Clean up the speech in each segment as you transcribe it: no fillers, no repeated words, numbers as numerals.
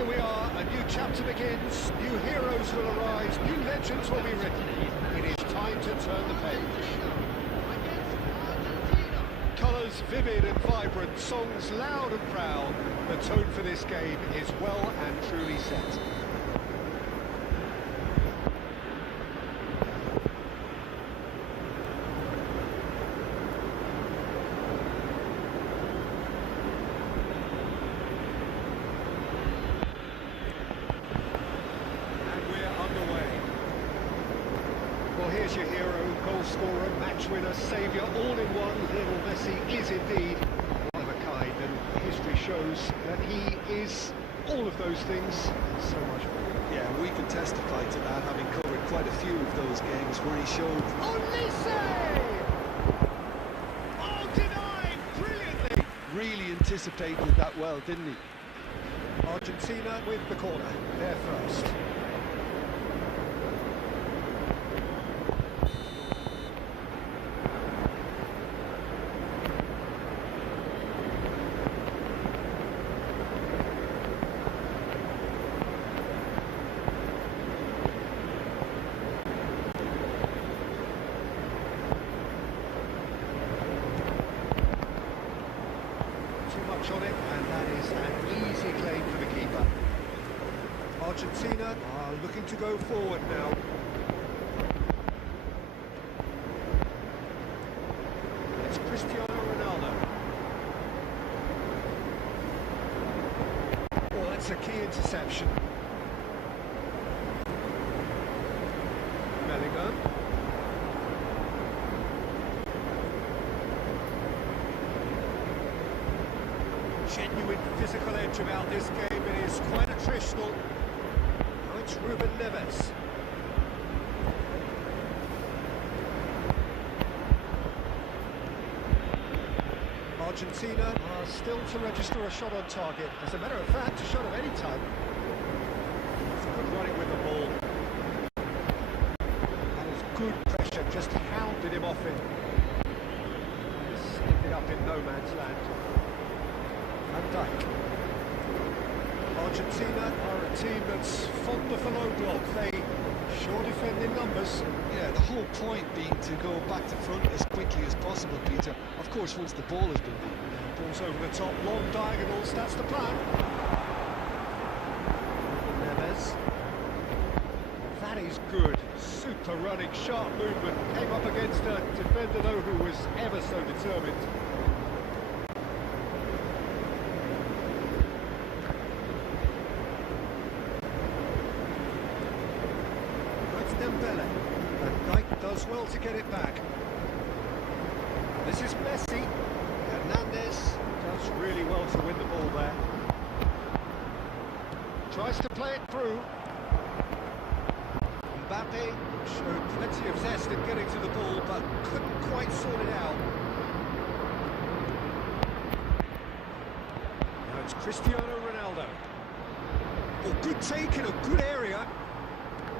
Here we are, a new chapter begins, new heroes will arise, new legends will be written. It is time to turn the page. Colours vivid and vibrant, songs loud and proud. The tone for this game is well and truly set. Well, here's your hero, goal scorer, match winner, saviour, all in one. Lionel Messi is indeed one of a kind, and history shows that he is all of those things and so much more. Yeah, we can testify to that, having covered quite a few of those games where he showed... Olise! Oh, denied brilliantly! Really anticipated that well, didn't he? Argentina with the corner, they're first. On it, and that is an easy claim for the keeper. Argentina are looking to go forward now. It's Cristiano Ronaldo. Well, that's a key interception. Bellingham. Genuine physical edge about this game. It is quite attritional. Now it's Ruben Neves. Argentina are still to register a shot on target. As a matter of fact, a shot of any type. It's good running with the ball. That was good pressure, just hounded him off it. This ended up in no man's land. Van Dijk. Argentina are a team that's fond of a low block. They sure defend in numbers. Yeah, the whole point being to go back to front as quickly as possible, Peter. Of course, once the ball has been beaten. Ball's over the top, long diagonals, that's the plan. Neves. That is good. Super running, sharp movement. Came up against a defender, though, who was ever so determined. Van Dijk does well to get it back. This is Messi. Hernandez does really well to win the ball there. Tries to play it through. Mbappe showed plenty of zest in getting to the ball, but couldn't quite sort it out. Now it's Cristiano Ronaldo. Oh, good take in a good area.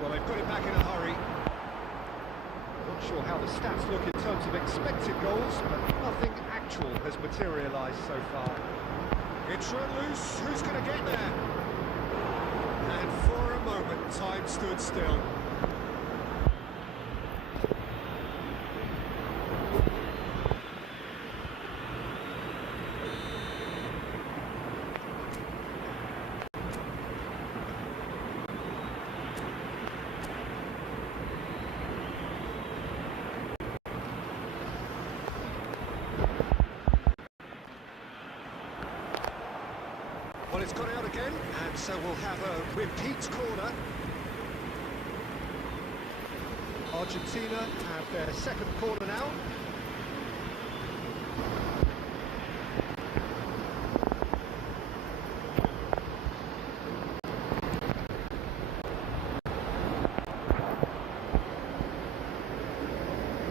Well, they've got it back in a hurry. Not sure how the stats look in terms of expected goals, but nothing actual has materialised so far. It's run loose. Who's going to get there? And for a moment, time stood still. Well, it's gone out again, and so we'll have a repeat corner. Argentina have their second corner now.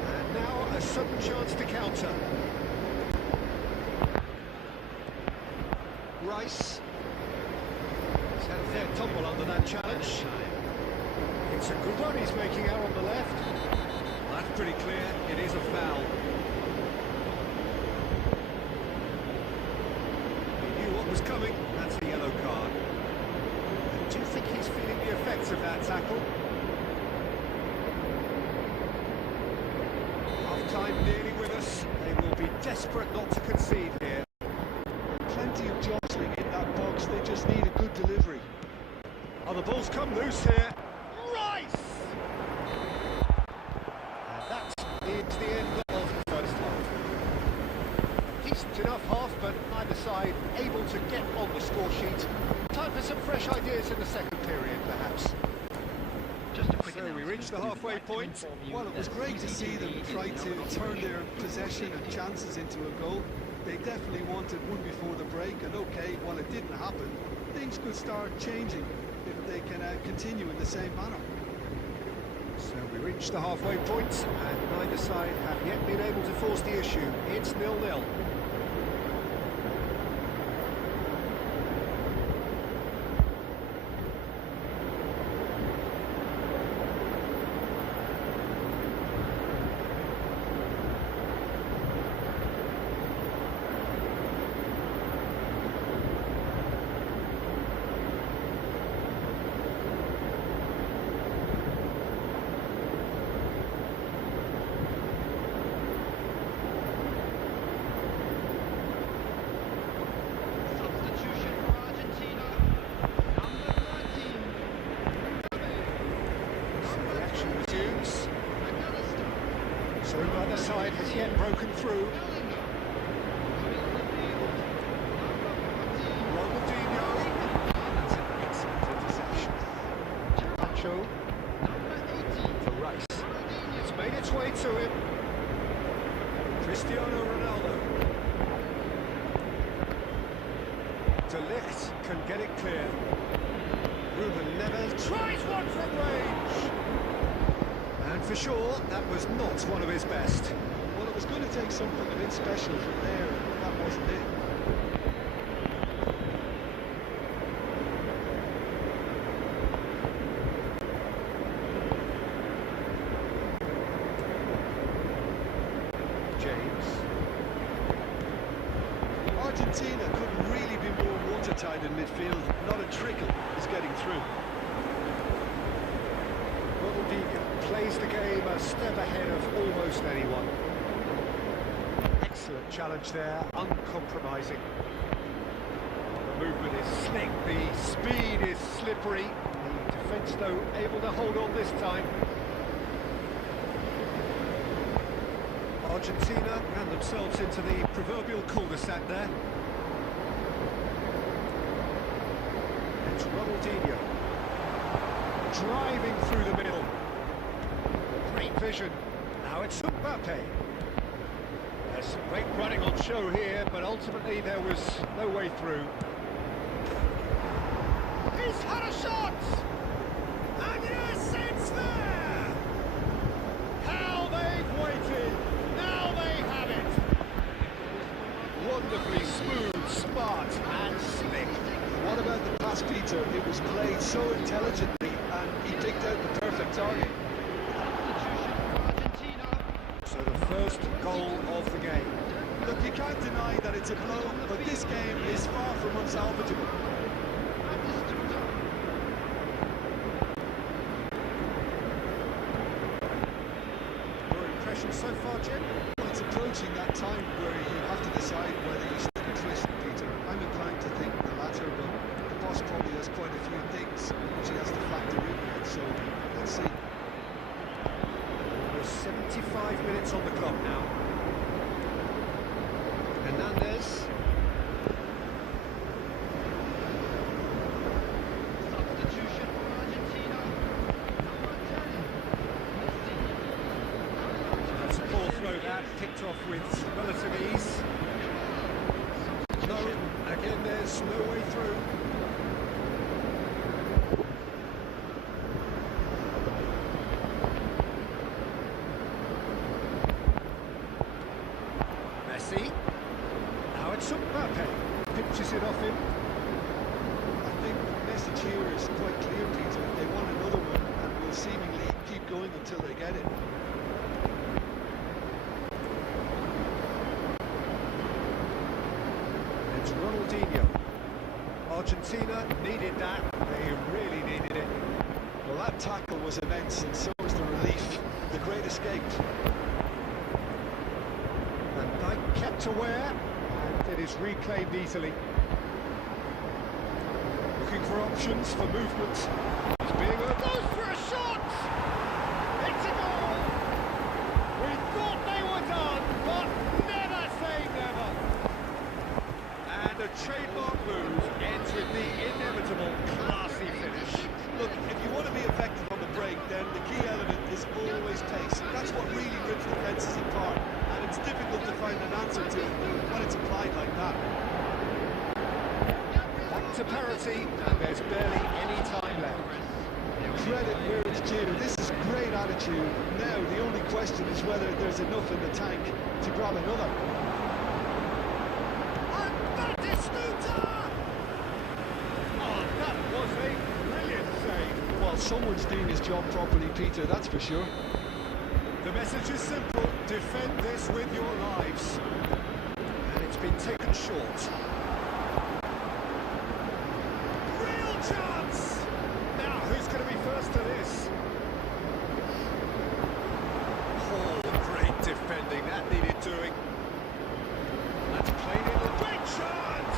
And now a sudden chance to counter. Rice. He's had a fair tumble under that challenge. It's a good run he's making out on the left. Well, that's pretty clear. It is a foul. He knew what was coming. That's a yellow card. time nearly with us. They will be desperate not to concede here. Plenty of jostling in that box, they just need a good delivery. Oh, the ball's come loose here. Rice! And that is the end of the first half. Decent enough half, but neither side able to get on the score sheet. Time for some fresh ideas in the second period, perhaps. So we reached the halfway point. Well, it was great to see them try to turn their possession and chances into a goal. They definitely wanted one before the break, and okay, while it didn't happen, things could start changing if they can continue in the same manner. So we reached the halfway point, and neither side have yet been able to force the issue. It's 0-0. Substitution for Argentina. Number 13. So the action resumes. McAllister. So neither side has yet broken through. Bellingham. Coming on the field. Number 14. Ronaldinho. That's an excellent interception. Nacho Number 18. for Rice. Ronaldinho. It's made its way to him. Cristiano Ronaldo. De Ligt can get it clear. Ruben Neves tries one from range. And for sure, that was not one of his best. Well, it was going to take something a bit special from there, and that wasn't it. James. Argentina couldn't really be more watertight in midfield. Not a trickle is getting through. Ronaldinho plays the game a step ahead of almost anyone. Excellent challenge there, uncompromising. The movement is slick, the speed is slippery. The defence, though, able to hold on this time. Argentina ran themselves into the proverbial cul-de-sac there. It's Ronaldinho. Driving through the middle. Great vision. Now it's Mbappe. There's some great running on show here, but ultimately there was no way through. He's had a shot! And yes, it's there! How they've waited! Now they have it! Wonderfully smooth, smart and slick. What about the pass, Peter? It was played so intelligently, and he picked out the perfect target. Substitution for Argentina. So the first goal of the game. Look, you can't deny that it's a blow, but this game is far from unsalvageable. Batistuta. Your impression so far, Jim? Well, it's approaching that time where you have to decide whether you stick or twist, Peter. I'm inclined to think the latter, but the boss probably has quite a few things which he has to factor in yet, so let's see. There's 75 minutes on the clock now. Hernandez. Substitution for Argentina. Number 10. Messi. That's a poor throw that, picked off with relative ease. No, again there's no way through. Messi. Now it's Mbappe. Pinches it off him. I think the message here is quite clear, Peter. They want another one, and will seemingly keep going until they get it. It's Ronaldinho. Argentina needed that. They really needed it. Well, that tackle was immense, and so was the relief. The great escape. kept aware, and it is reclaimed easily. Looking for options for movement. He's being goes for a shot! It's a goal! We thought they were done, but never say never. And a trademark move ends with the inevitable classy finish. Look, if you want to be effective on the break, then the key element is always pace. That's what really rips defences apart, and it's difficult to find an answer to it when it's applied like that. Back to parity, and there's barely any time left. Credit where it's due. This is great attitude. Now, the only question is whether there's enough in the tank to grab another. And Batistuta! Oh, that was a brilliant save. Well, someone's doing his job properly, Peter, that's for sure. The message is simple: defend this with your lives. And it's been taken short. Real chance! Now, who's going to be first to this? Oh, great defending. That needed doing. That's played in a great chance!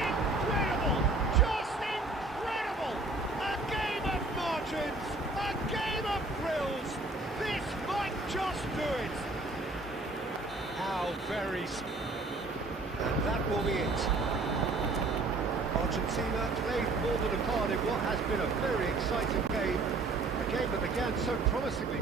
Incredible! Just incredible! A game of margins! A game of thrills! This might just do it! How very... And that will be it. Argentina played more than a part in what has been a very exciting game. A game that began so promisingly.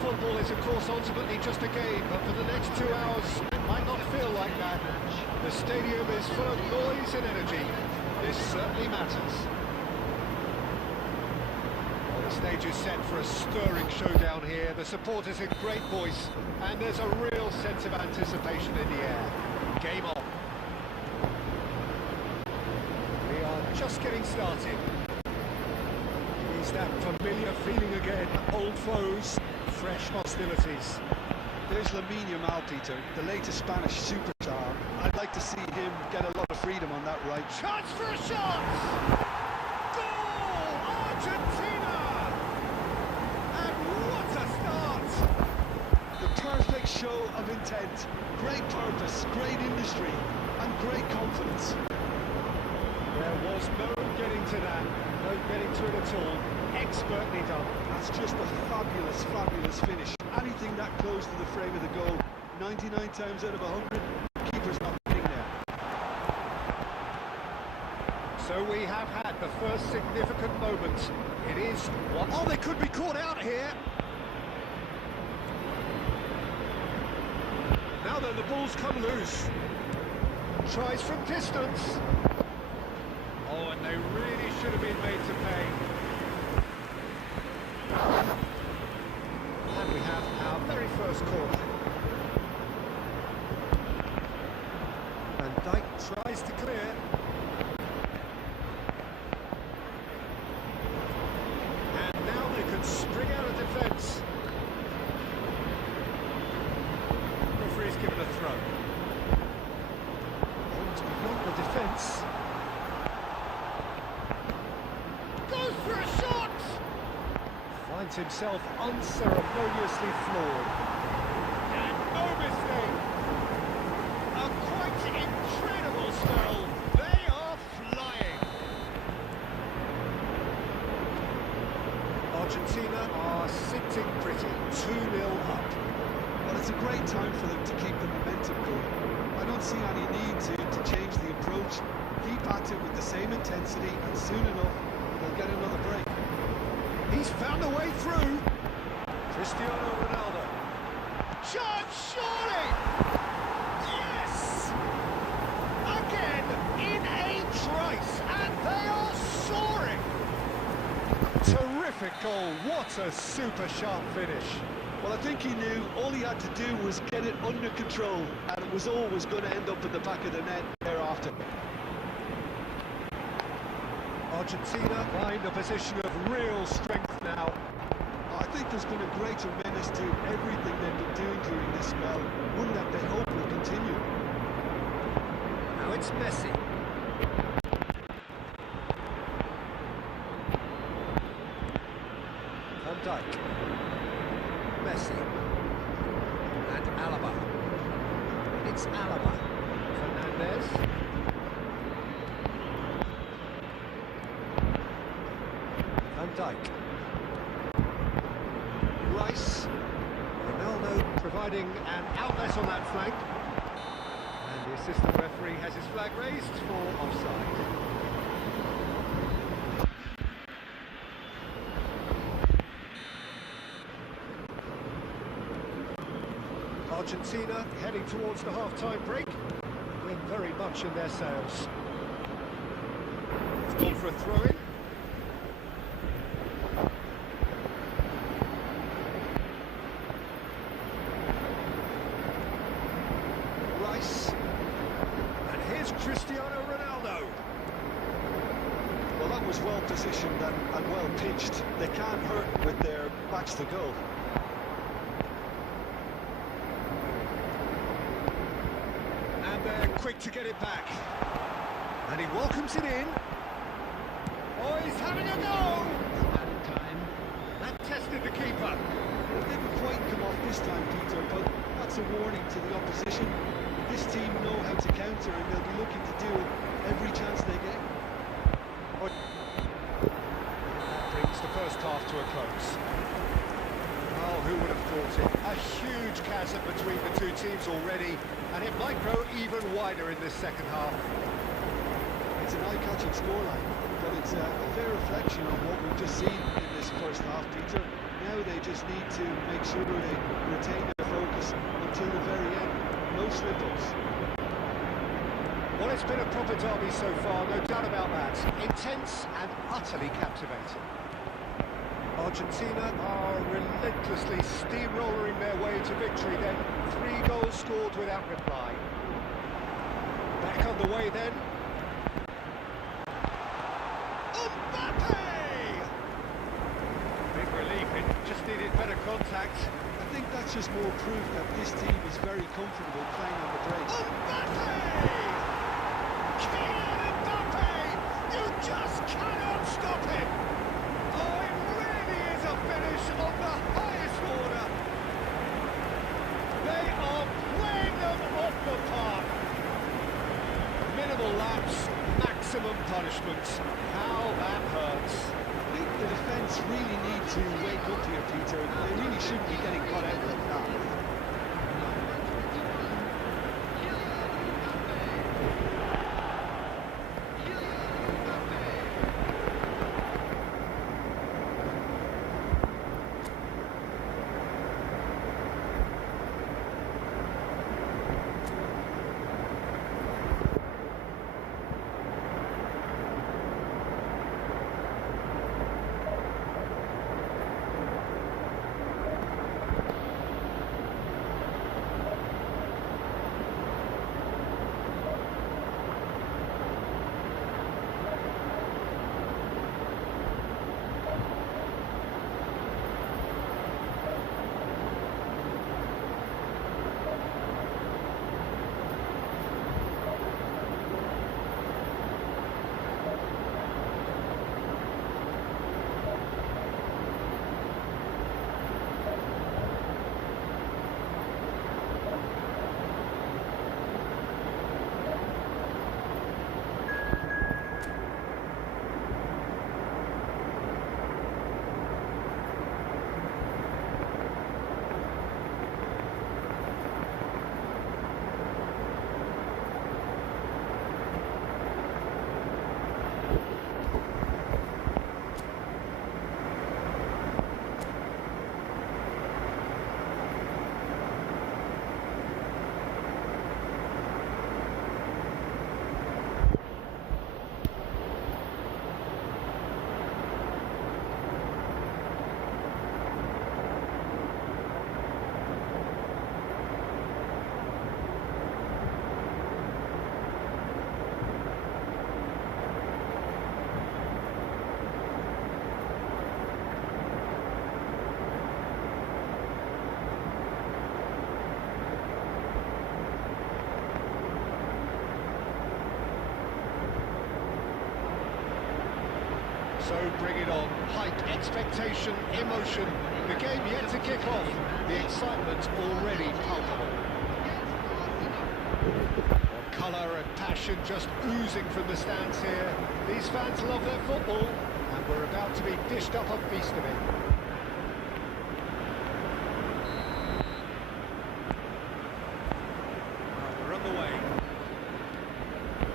Football is, of course, ultimately just a game, but for the next 2 hours, it might not feel like that. The stadium is full of noise and energy. This certainly matters. Well, the stage is set for a stirring showdown here. The supporters in great voice, and there's a real sense of anticipation in the air. Game on. We are just getting started. Is that familiar feeling again? Old foes. Fresh hostilities. There's Lamine Yamal, Peter, the latest Spanish superstar. I'd like to see him get a lot of freedom on that right. Chance for a shot! Goal! Argentina! And what a start! The perfect show of intent. Great purpose, great industry, and great confidence. There was no getting to that, no getting to it at all. Expertly done. That's just a fabulous, fabulous finish. Anything that close to the frame of the goal, 99 times out of 100, keeper's not getting there. So we have had the first significant moment. It is what... Oh, they could be caught out here. Now then, the ball's come loose. Tries from distance. Oh, and they really should have been made to pay. And we have our very first corner. And Dyke tries to clear. And now they can spring out of defence. Referee's given a throw. It's beyond the defence. Goes for a shot! Finds himself unceremoniously floored. And no mistake! A quite incredible spell. They are flying. Argentina are sitting pretty, 2-0 up. Well, it's a great time for them to keep the momentum going. I don't see any need to change the approach. Keep at it with the same intensity, and soon enough, they'll get another break. He's found a way through. Cristiano Ronaldo. Shot, surely! Yes! Again, in a trice, and they are soaring! Terrific goal, what a super sharp finish. Well, I think he knew all he had to do was get it under control, and it was always going to end up in the back of the net thereafter. Argentina find a position of real strength now. I think there's been a great awareness to everything they've been doing during this spell, one that they hope will continue. Now it's Messi. Van Dijk. Messi. And Alaba. It's Alaba. Fernandez. Van Dijk. Rice. Ronaldo providing an outlet on that flank. And the assistant referee has his flag raised for offside. Argentina heading towards the half-time break. Wind very much in their sails. It's gone for a throw-in. Rice. And here's Cristiano Ronaldo. Well, that was well positioned and well pitched. They can't hurt with their backs to goal. And they're quick to get it back. And he welcomes it in. Oh, he's having a go! Added time. That tested the keeper. It didn't quite come off this time, Peter, but that's a warning to the opposition. This team know how to counter, and they'll be looking to do it every chance they get. That brings the first half to a close. Oh, who would have thought it? A huge chasm between the two teams already, and it might grow even wider in this second half. It's an eye-catching scoreline, but it's a fair reflection on what we've just seen in this first half, Peter. Now they just need to make sure they retain their focus until the very end. No slip-ups. Well, it's been a proper derby so far, no doubt about that. Intense and utterly captivating. Argentina are relentlessly steamrollering their way to victory then. 3 goals scored without reply. Back on the way then. Big relief, it just needed better contact. I think that's just more proof that this team is very comfortable playing on the break. Mbappe! Kylian Mbappe! You just cannot stop him! Oh, it really is a finish of the highest order. They are playing them off the park. Minimal lapse, maximum punishment. How that hurts. I think the defence really need to wake up here, Peter. They really shouldn't be getting caught out like that. So bring it on. Hype, expectation, emotion. The game yet to kick off. The excitement already palpable. Colour and passion just oozing from the stands here. These fans love their football, and we're about to be dished up a feast of it. Well, we're on the way.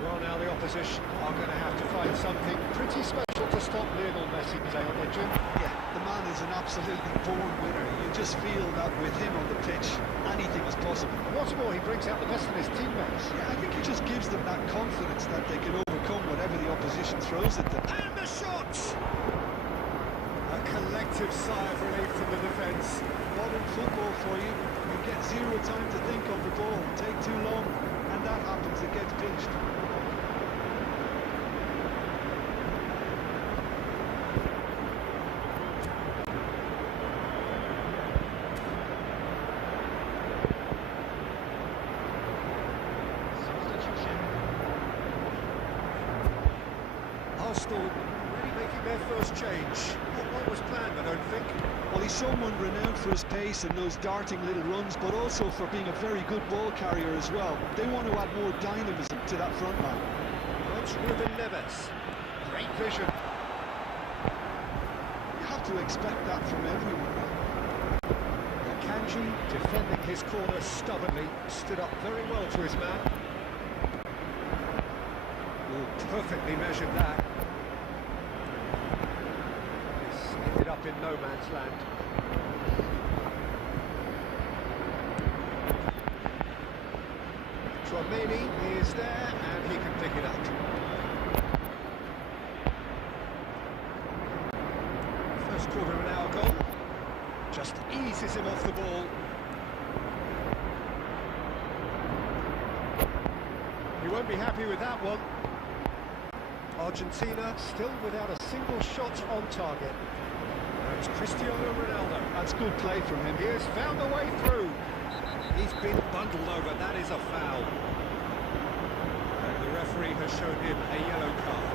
Well, now the opposition are going to have to find something pretty special to stop Lionel Messi today, aren't they, Jim? Yeah, the man is an absolutely born winner. You just feel that with him on the pitch, anything is possible. What's more, he brings out the best in his teammates. Yeah, I think he just gives them that confidence that they can overcome whatever the opposition throws at them. And the shot! A collective sigh of relief from the defence. Modern football for you. You get zero time to think on the ball. Take too long, and that happens. It gets pinched. Substitution. Arsenal really making their first change. Not what was planned, I don't think. Well, he's someone renowned for his pace and those darting little runs, but also for being a very good ball carrier as well. They want to add more dynamism to that front line. That's Ruben Neves. Great vision. You have to expect that from everyone. Kanji, defending his corner stubbornly, stood up very well to his man. Oh, perfectly measured that. This ended up in no man's land. Tchouaméni is there, and he can pick it up. First quarter of an hour goal. Just eases him off the ball. He won't be happy with that one. Argentina still without a single shot on target. Now it's Cristiano Ronaldo. That's good play from him. He has found a way through. He's been bundled over. That is a foul. And the referee has shown him a yellow card.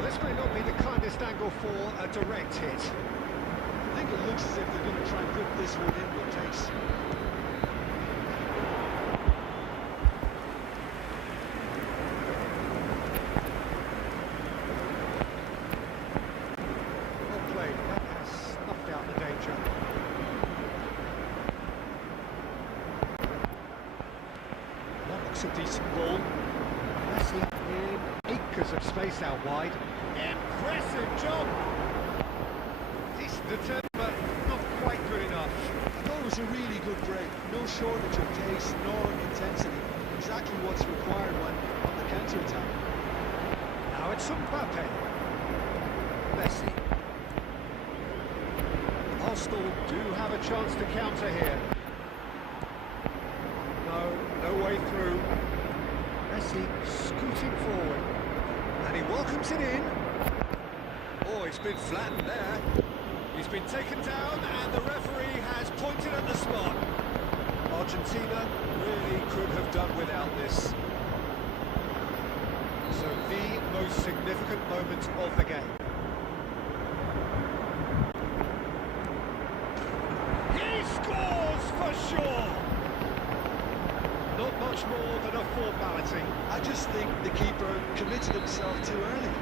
This may not be the kindest angle for a direct hit. I think it looks as if they're going to try and put this one in with pace. Well played. That has snuffed out the danger. That looks a decent ball. Messi in acres of space out wide. Impressive job! Decent attempt, but not quite good enough. I thought it was a really good break. No shortage of pace nor intensity. Exactly what's required when on the counter-attack. Now it's Mbappe. Messi. Arsenal do have a chance to counter here. No way through. Messi scooting forward. And he welcomes it in. Oh, it's been flattened there. He's been taken down and the referee has pointed at the spot. Argentina really could have done without this. So the most significant moment of the game. He scores for sure! Not much more than a formality. I just think the keeper committed himself too early.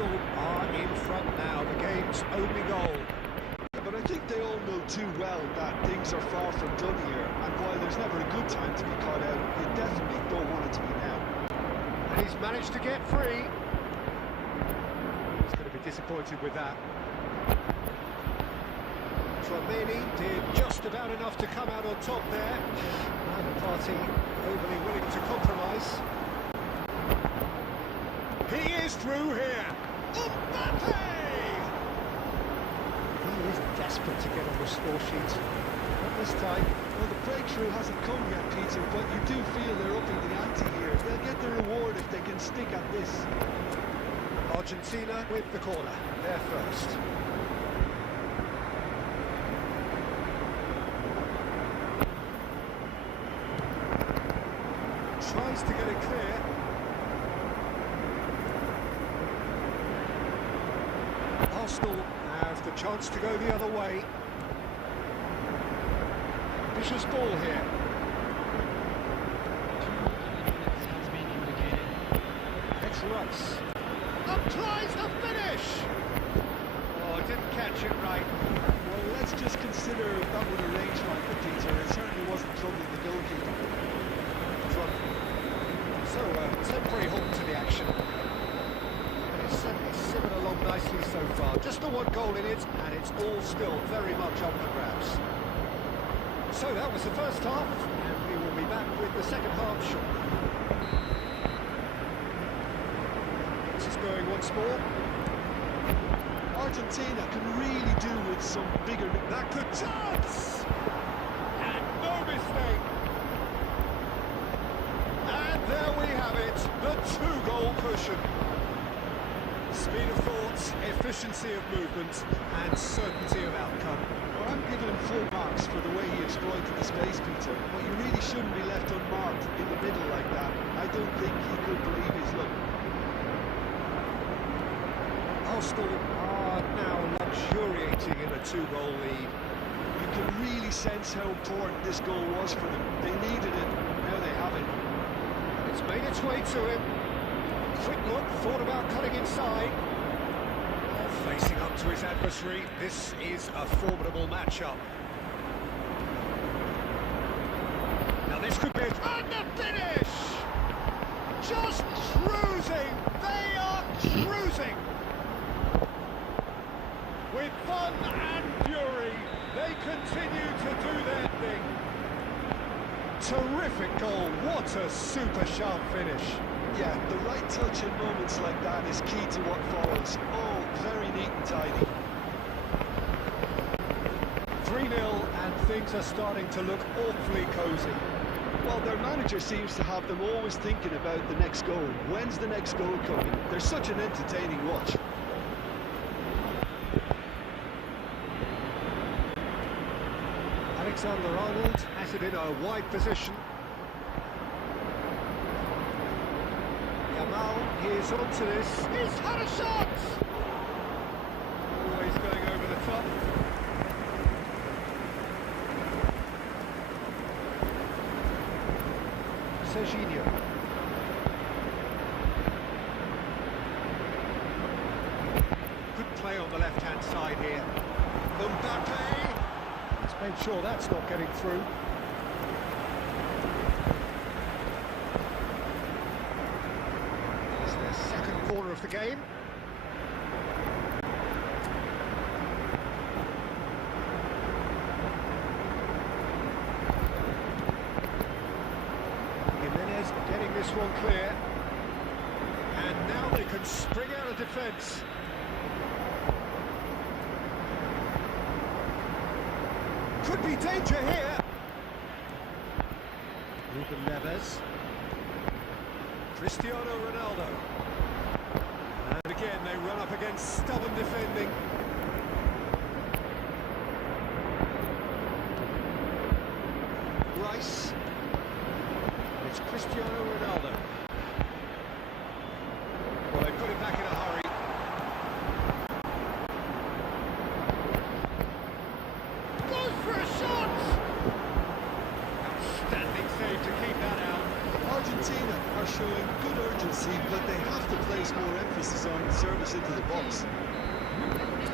Arsenal are in front now, the game's only goal. But I think they all know too well that things are far from done here, and while there's never a good time to be caught out, you definitely don't want it to be now. And he's managed to get free. He's going to be disappointed with that. Tromeni did just about enough to come out on top there. Neither party overly willing to compromise. He is through here. Mbappe! He is desperate to get on the score sheet. Not this time. Well, the breakthrough hasn't come yet, Peter, but you do feel they're upping the ante here. They'll get the reward if they can stick at this. Argentina with the corner. They're first. Tries to get it clear. Arsenal have the chance to go the other way. Vicious ball here. 2 minutes has been indicated. It's Rice. Up tries the finish! Oh, didn't catch it right. Well, let's just consider that would arrange like the Peter. It certainly wasn't troubling the goalkeeper. So, temporary halt to the action. It's certainly simmered along nicely so far. Just the one goal in it, and it's all still very much up for grabs. So that was the first half, and we will be back with the second half shortly. This is going once more. Argentina can really do with some bigger... That could chance! And no mistake! And there we have it, the two-goal cushion. Speed of thought, efficiency of movement, and certainty of outcome. Well, I'm giving him full marks for the way he exploited the space, Peter. But you really shouldn't be left unmarked in the middle like that. I don't think he could believe his luck. Arsenal are now luxuriating in a two-goal lead. You can really sense how important this goal was for them. They needed it, now they have it. It's made its way to him. Quick look, thought about cutting inside. Facing up to his adversary, this is a formidable matchup. Now this could be... And the finish! Just cruising! They are cruising! With fun and fury, they continue to do their thing. Terrific goal, what a super sharp finish. Yeah, the right touch in moments like that is key to what follows. Oh, very neat and tidy. 3-0 and things are starting to look awfully cosy. Well, their manager seems to have them always thinking about the next goal. When's the next goal coming? They're such an entertaining watch. Alexander-Arnold has it in a wide position. Yamal is onto this. He's had a shot! Always going over the top. Serginho. Good play on the left-hand side here. Mbappe! He's made sure that's not getting through. It's their second corner of the game. Jimenez getting this one clear. And now they can spring out of defence. Could be danger here. Ruben Neves. Cristiano Ronaldo. And again, they run up against stubborn defending. Rice. It's Cristiano Ronaldo. Well, they put it back in a hurry. Goes for a shot! Outstanding save to keep that out. Argentina are showing good urgency, but they have to place more emphasis on service into the box.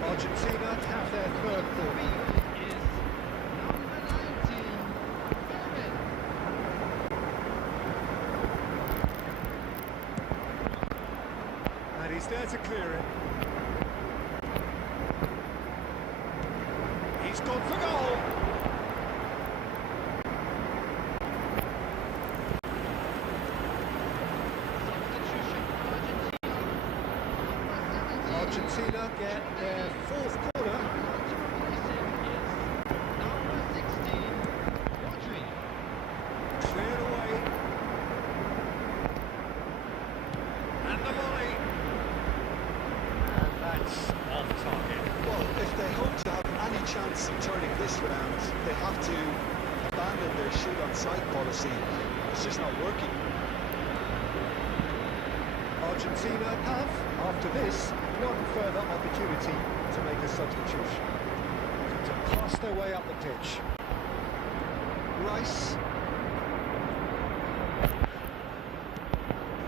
Argentina have their third corner. Is number 19, Verde. And he's there to clear it. He's gone for goal. Substitution for Argentina. Argentina get their fourth corner. To replace him is number 16, Rodri. Cleared away. And the volley. And that's off target. Well, if they hope to have any chance of turning this round, they have to abandon their shoot on sight policy. It's just not working. Argentina have, after this, one further opportunity to make a substitution. To pass their way up the pitch. Rice.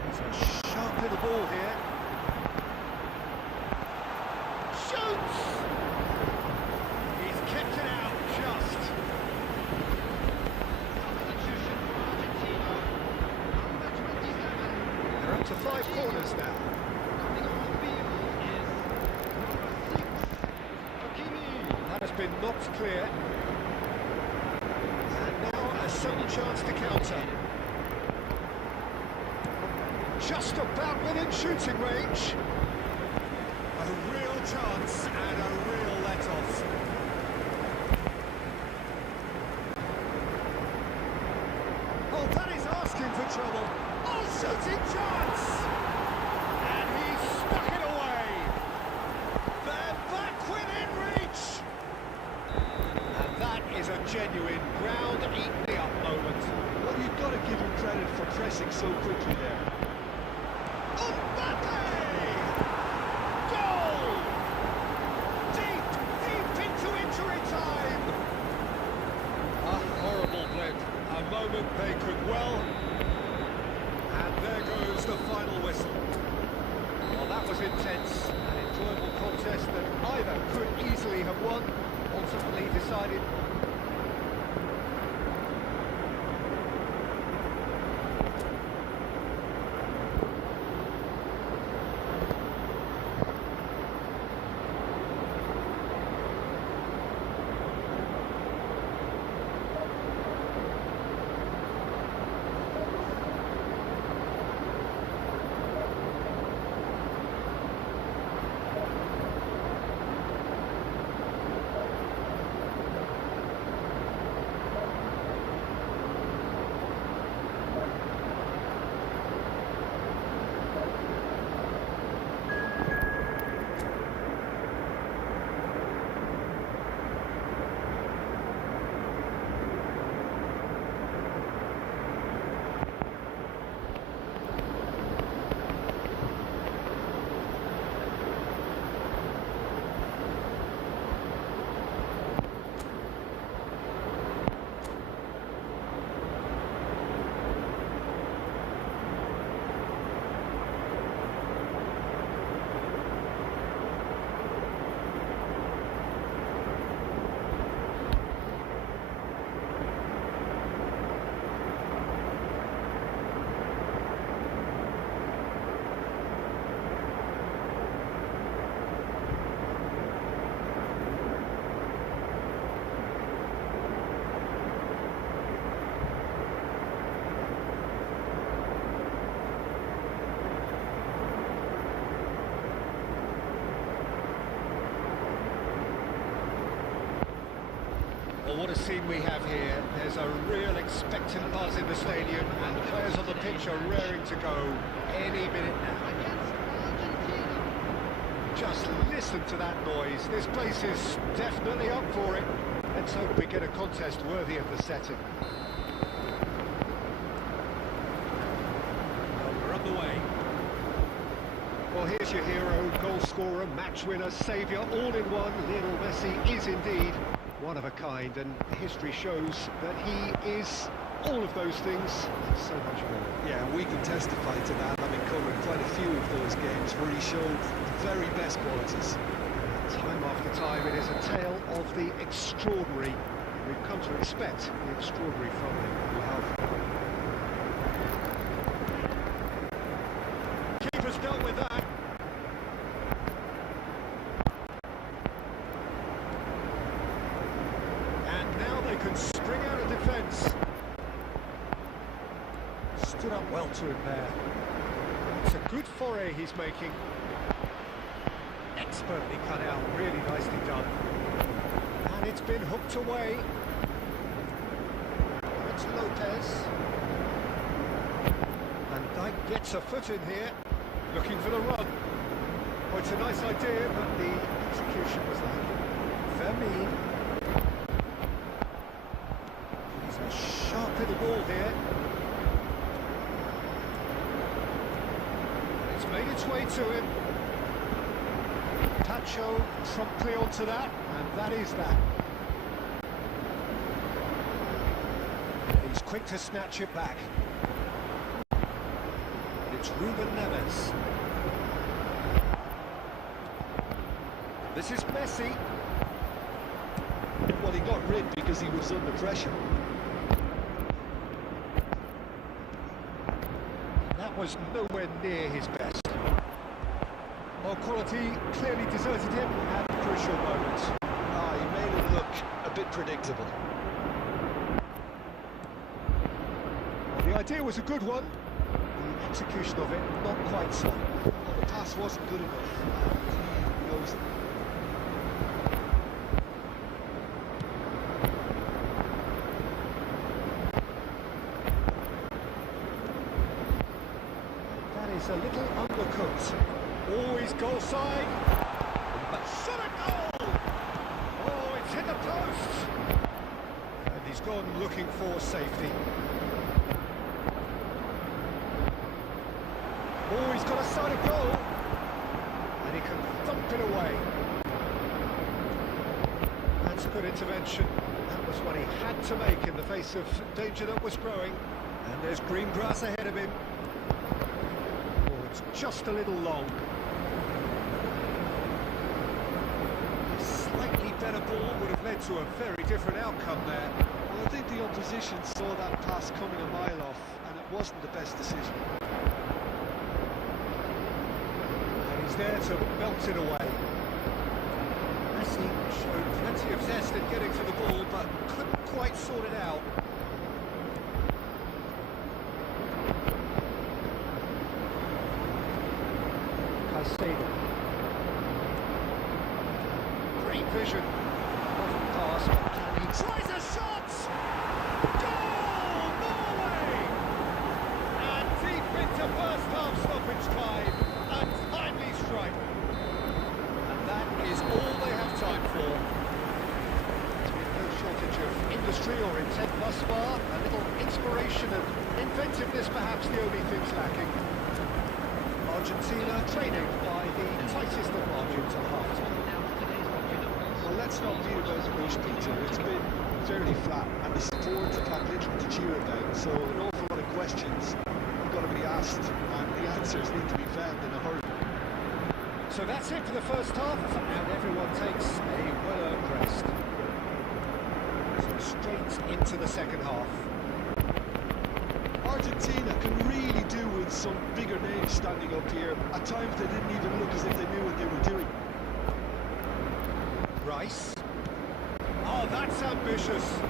He's a sharp little ball here. Shoots! He's kept it out just. Substitution for Argentina, number 27. They're up to 5 corners now. Coming on the field is number 6, Hakimi. That has been knocked clear. And now a sudden chance to counter. Just about within shooting range. A real chance and a real let-off. Oh, that is asking for trouble. Oh, shooting chance! And he stuck it away. They're back within reach. And that is a genuine ground-eat-me-up moment. Well, you've got to give him credit for pressing so quickly there. Mbappe! Goal! Deep, deep into injury time! A horrible blip. A moment they could well. And there goes the final whistle. Well, that was intense. An enjoyable contest that either could easily have won, ultimately decided. Well, what a scene we have here. There's a real expectant buzz in the stadium, and the players on the pitch are raring to go any minute now. Against Argentina. Just listen to that noise. This place is definitely up for it. Let's hope we get a contest worthy of the setting. Well, we're underway. Well, here's your hero, goal scorer, match winner, saviour, all in one. Lionel Messi is indeed one of a kind, and history shows that he is all of those things, and so much more. Yeah, we can testify to that, having covered quite a few of those games where he showed the very best qualities. Time after time, it is a tale of the extraordinary. We've come to expect the extraordinary from him. We have. Keeper's dealt with that. And now they can spring out of defence. Stood up well to him there. It's a good foray he's making. Expertly cut out, really nicely done. And it's been hooked away. It's Lopez. And Dyke gets a foot in here, looking for the run. Oh, it's a nice idea, but the execution was lacking. Vermeer. He's a sharp little ball here. It's made its way to him. Pacho promptly onto that, and that is that. He's quick to snatch it back. And it's Ruben Neves. This is Messi. Well, he got rid because he was under pressure. That was nowhere near his best. Well, quality clearly deserted him at crucial moments. He made it look a bit predictable. Well, the idea was a good one. The execution of it, not quite so. Well, the pass wasn't good enough. He knows it. That is a little undercooked. Always goal side. But shot a goal! Oh, it's hit the post! And he's gone looking for safety. Oh, he's got a side of goal. And he can thump it away. That's a good intervention. That was what he had to make in the face of danger that was growing. And there's green grass ahead of him. Oh, it's just a little long. Better ball would have led to a very different outcome there. Well, I think the opposition saw that pass coming a mile off, and it wasn't the best decision. And he's there to melt it away. Messi showed plenty of zest in getting to the ball, but couldn't quite sort it out. Caicedo. Great vision. Perfect pass, but he tries a shot! Goal! Norway! And deep into first half stoppage time. A timely strike. And that is all they have time for. There's been no shortage of industry or intent thus far. A little inspiration and inventiveness perhaps the only things lacking. Argentina training by the tightest of margins at half-time. Well, let's not beat about the bush, Peter. It's been fairly flat, and the support have had little to cheer about, so an awful lot of questions have got to be asked, and the answers need to be found in a hurry. So that's it for the first half, and everyone takes a well-earned rest. So straight into the second half. Argentina can really do with some bigger names standing up here. At times they didn't even look as if they knew what they were doing. Rice. Oh, that's ambitious.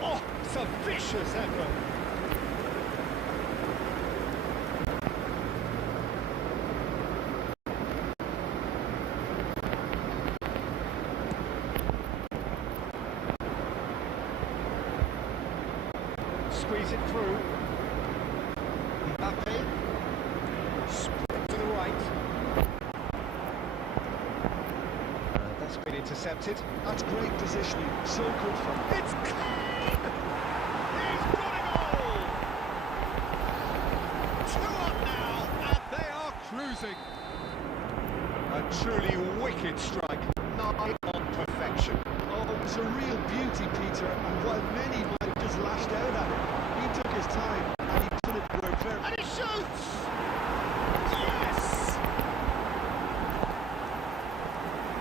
Oh, it's a vicious effort. Squeeze it through. Mbappe. Sprint to the right. That's been intercepted. That's great positioning. So good from him. It's clean! He's got it all! 2 up now, and they are cruising. A truly wicked strike. Nigh on perfection. Oh, it was a real beauty, Peter, and while many might have just lashed out at it. He took his time and he put it where very... And he shoots! Yes!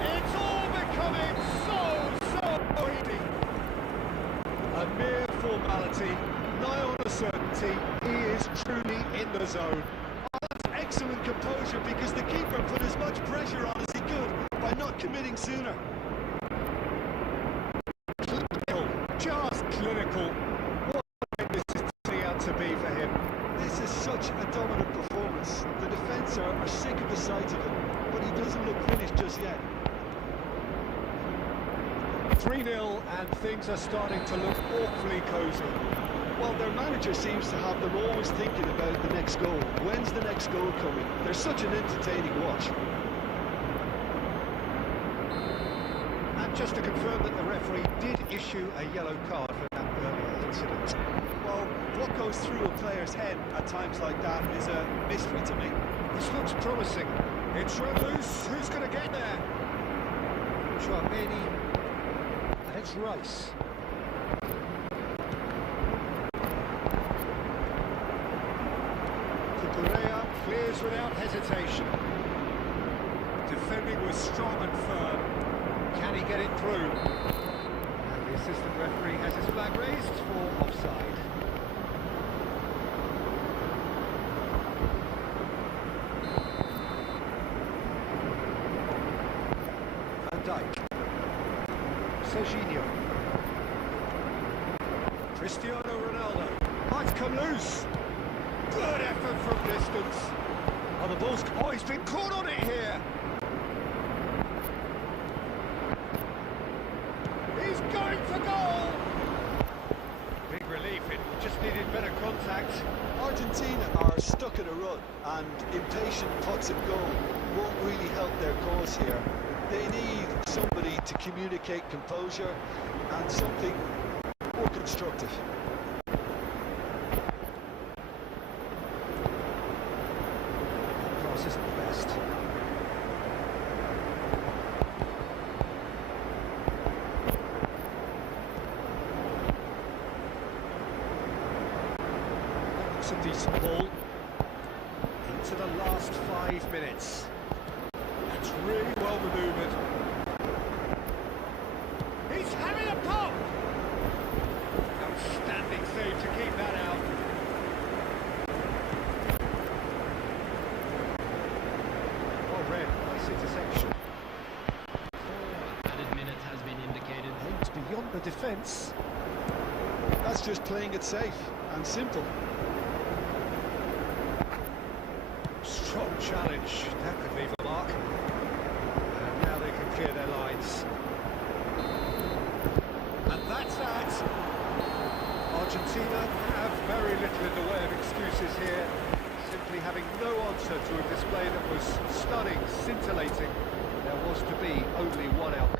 It's all becoming so easy. A mere formality, nigh on a certainty. He is truly in the zone. Oh, that's excellent composure because the keeper put as much pressure on as he could by not committing sooner. Clinical, just clinical. What this is turning out to be for him. This is such a dominant performance. The defence are sick of the sight of him, but he doesn't look finished just yet. 3-0 and things are starting to look awfully cosy. Well, their manager seems to have them always thinking about the next goal. When's the next goal coming? They're such an entertaining watch. And just to confirm that the referee did issue a yellow card for that earlier incident. Well, what goes through a player's head at times like that is a mystery to me. This looks promising. It's run loose. Who's going to get there? Chouameni. And it's Rice. Cucurella clears without hesitation. Defending was strong and firm. Can he get it through? And the assistant referee has his flag raised for offside. Van Dijk. Serginho. Cristiano Ronaldo. Might come loose. Good effort from distance. Oh, the ball's... Oh, he's been caught on it here. He's going for goal. Big relief. It just needed better contact. Argentina are stuck in a rut, and impatient puts and goal won't really help their cause here. They need somebody to communicate composure and something more constructive. Cross isn't the best. That looks a decent ball. Into the last 5 minutes. That's really well manoeuvred. He's having a pop! Outstanding save to keep that out. Well read, nice interception. 4 added minutes has been indicated. Aimed beyond the defence. That's just playing it safe and simple. Strong challenge. That could leave a mark. And now they can clear their lines. And that's that. Argentina have very little in the way of excuses here. Simply having no answer to a display that was stunning, scintillating. There was to be only one outcome.